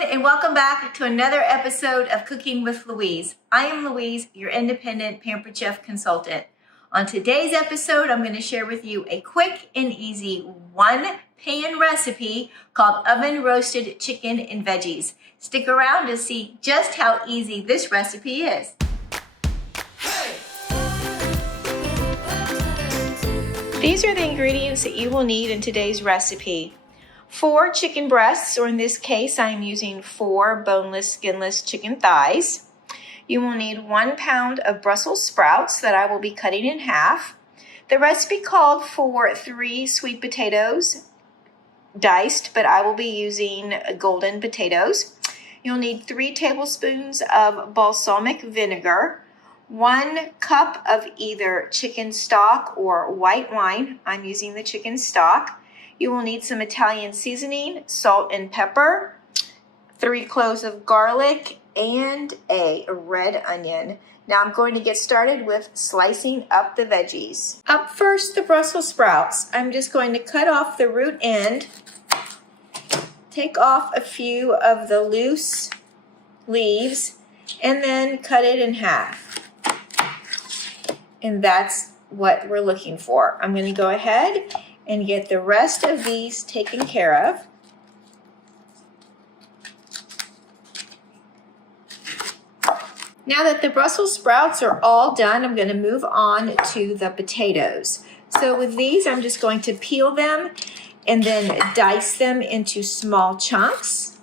everyone, and welcome back to another episode of Cooking with Louise. I am Louise, your Independent Pampered Chef Consultant. On today's episode, I'm going to share with you a quick and easy one-pan recipe called oven roasted chicken and veggies. Stick around to see just how easy this recipe is. These are the ingredients that you will need in today's recipe. 4 chicken breasts, or in this case, I am using 4 boneless, skinless chicken thighs. You will need 1 pound of Brussels sprouts that I will be cutting in half. The recipe called for 3 sweet potatoes diced, but I will be using golden potatoes. You'll need 3 tablespoons of balsamic vinegar, 1 cup of either chicken stock or white wine. I'm using the chicken stock. You will need some Italian seasoning, salt and pepper, 3 cloves of garlic, and a red onion. Now I'm going to get started with slicing up the veggies. Up first, the Brussels sprouts. I'm just going to cut off the root end, take off a few of the loose leaves, and then cut it in half. And that's what we're looking for. I'm going to go ahead and get the rest of these taken care of. Now that the Brussels sprouts are all done, I'm going to move on to the potatoes. So with these, I'm just going to peel them and then dice them into small chunks.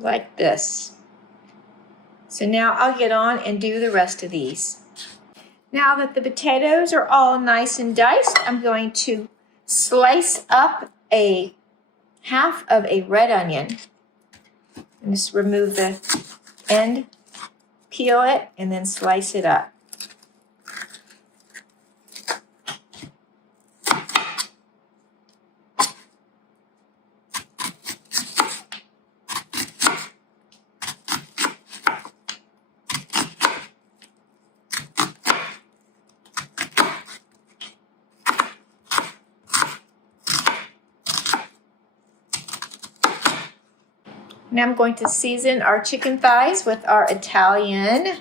Like this. So now I'll get on and do the rest of these. Now that the potatoes are all nice and diced, I'm going to slice up a half of a red onion. And just remove the end, peel it, and then slice it up. Now I'm going to season our chicken thighs with our Italian,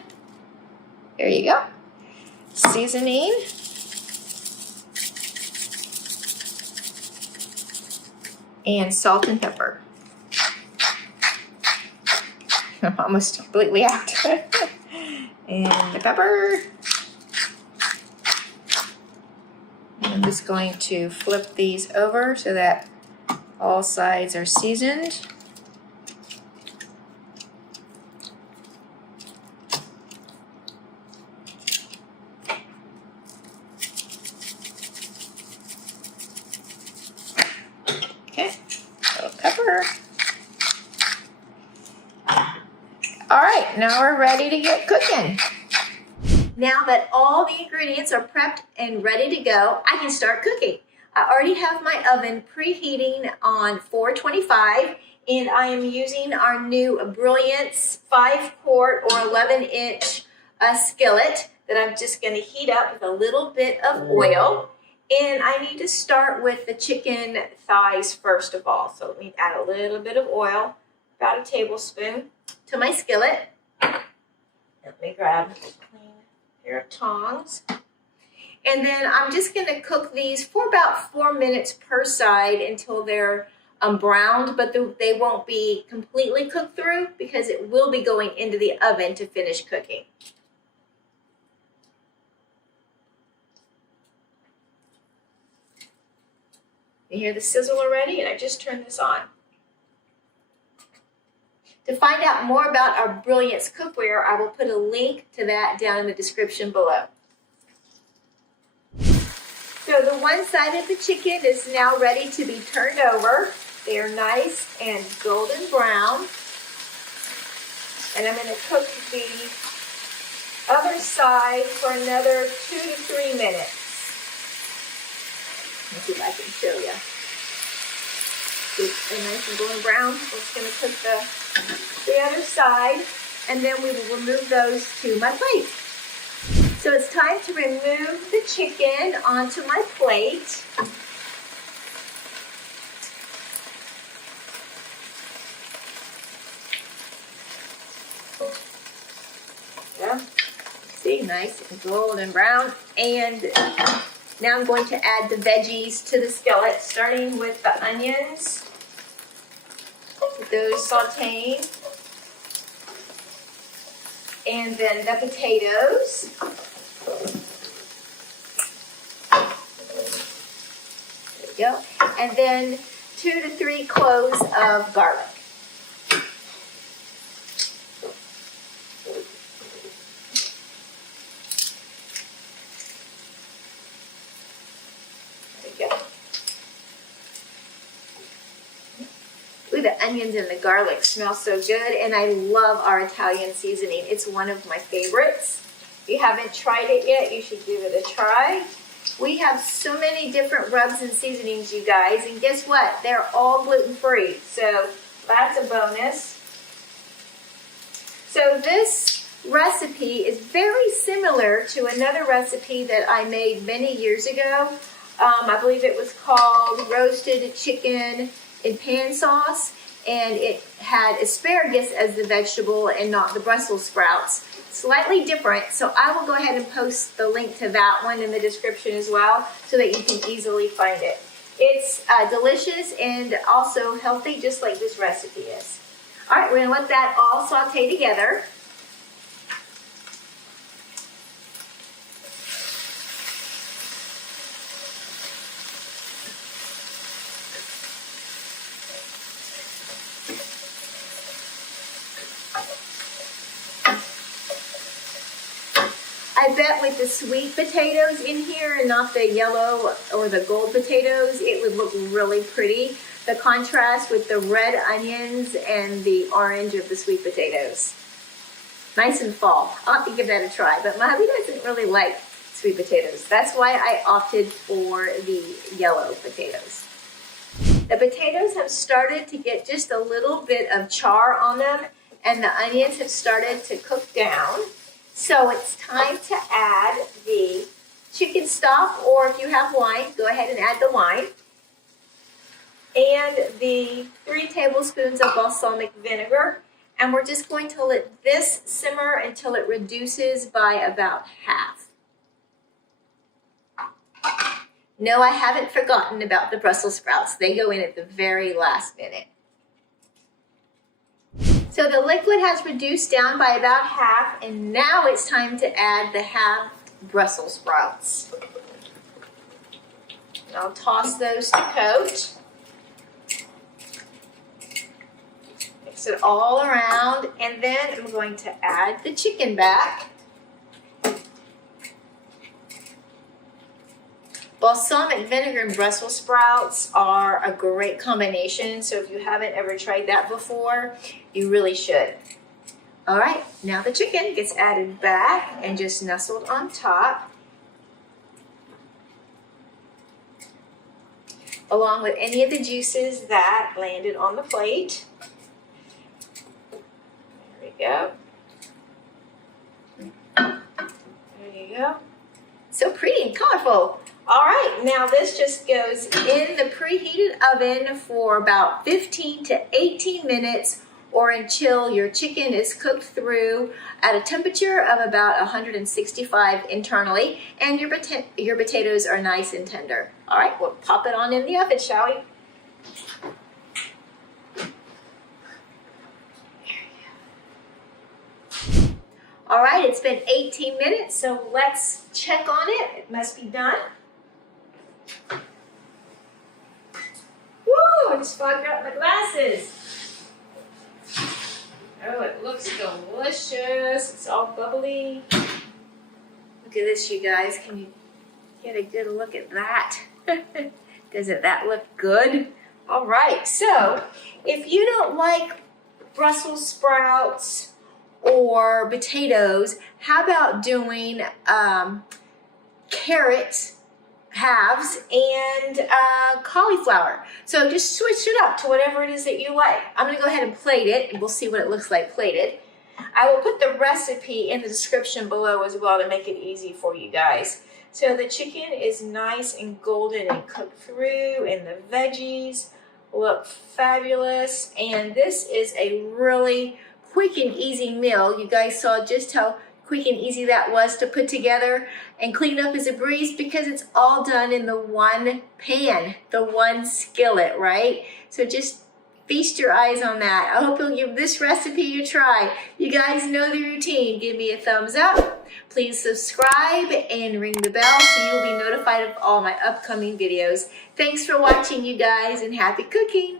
there you go, seasoning. And salt and pepper. I'm almost completely out. And the pepper. And I'm just going to flip these over so that all sides are seasoned. All right, now we're ready to get cooking. Now that all the ingredients are prepped and ready to go, I can start cooking. I already have my oven preheating on 425, and I am using our new Brilliance 5-quart or 11-inch skillet that I'm just going to heat up with a little bit of oil. And I need to start with the chicken thighs first of all. So let me add a little bit of oil, about a tablespoon, to my skillet. Let me grab a clean pair of tongs. And then I'm just going to cook these for about 4 minutes per side until they're browned, but they won't be completely cooked through because it will be going into the oven to finish cooking. You hear the sizzle already? And I just turned this on. To find out more about our Brilliance cookware, I will put a link to that down in the description below. So So the one side of the chicken is now ready to be turned over. They are nice and golden brown. And I'm going to cook the other side for another 2 to 3 minutes. Let's see if I can show you. They're nice and golden brown. We're just going to cook the other side, and then we will remove those to my plate. So it's time to remove the chicken onto my plate. Yeah. See, nice and golden brown. And now I'm going to add the veggies to the skillet, starting with the onions. Those sauteing. And then the potatoes. There we go. And then 2 to 3 cloves of garlic. The onions and the garlic smell so good, and I love our Italian seasoning. It's one of my favorites. If you haven't tried it yet, you should give it a try. We have so many different rubs and seasonings, you guys, and guess what? They're all gluten-free, so that's a bonus. So this recipe is very similar to another recipe that I made many years ago. I believe it was called roasted chicken in pan sauce, and it had asparagus as the vegetable and not the Brussels sprouts. Slightly different, so I will go ahead and post the link to that one in the description as well so that you can easily find it. It's delicious and also healthy, just like this recipe is. All right, we're gonna let that all saute together. I bet with the sweet potatoes in here and not the yellow or the gold potatoes, it would look really pretty. The contrast with the red onions and the orange of the sweet potatoes. Nice and fall. I'll have to give that a try, but my hubby doesn't really like sweet potatoes. That's why I opted for the yellow potatoes. The potatoes have started to get just a little bit of char on them, and the onions have started to cook down. So it's time to add the chicken stock, or if you have wine, go ahead and add the wine. And the 3 tablespoons of balsamic vinegar. And we're just going to let this simmer until it reduces by about half. No, I haven't forgotten about the Brussels sprouts. They go in at the very last minute. So the liquid has reduced down by about half, and now it's time to add the halved Brussels sprouts. And I'll toss those to coat. Mix it all around, and then I'm going to add the chicken back. Balsamic vinegar and Brussels sprouts are a great combination, so if you haven't ever tried that before, you really should. All right, now the chicken gets added back and just nestled on top, along with any of the juices that landed on the plate. There we go. There you go. So pretty and colorful. All right, now this just goes in the preheated oven for about 15 to 18 minutes, or until your chicken is cooked through at a temperature of about 165 internally, and your potatoes are nice and tender. All right, we'll pop it on in the oven, shall we? All right, it's been 18 minutes, so let's check on it. It must be done. Woo, I just fogged up my glasses. Oh, it looks delicious. It's all bubbly. Look at this, you guys. Can you Get a good look at that. Doesn't that look good? All right, so if you don't like Brussels sprouts or potatoes, how about doing carrot halves and cauliflower? So just switch it up to whatever it is that you like. I'm gonna go ahead and plate it, and we'll see what it looks like plated. I will put the recipe in the description below as well to make it easy for you guys. So the chicken is nice and golden and cooked through, and the veggies look fabulous. And this is a really quick and easy meal. You guys saw just how quick and easy that was to put together, and clean up is a breeze because it's all done in the one pan, the one skillet, right? So just feast your eyes on that. I hope you'll give this recipe a try. You guys know the routine. Give me a thumbs up. Please subscribe and ring the bell so you'll be notified of all my upcoming videos. Thanks for watching, you guys, and happy cooking.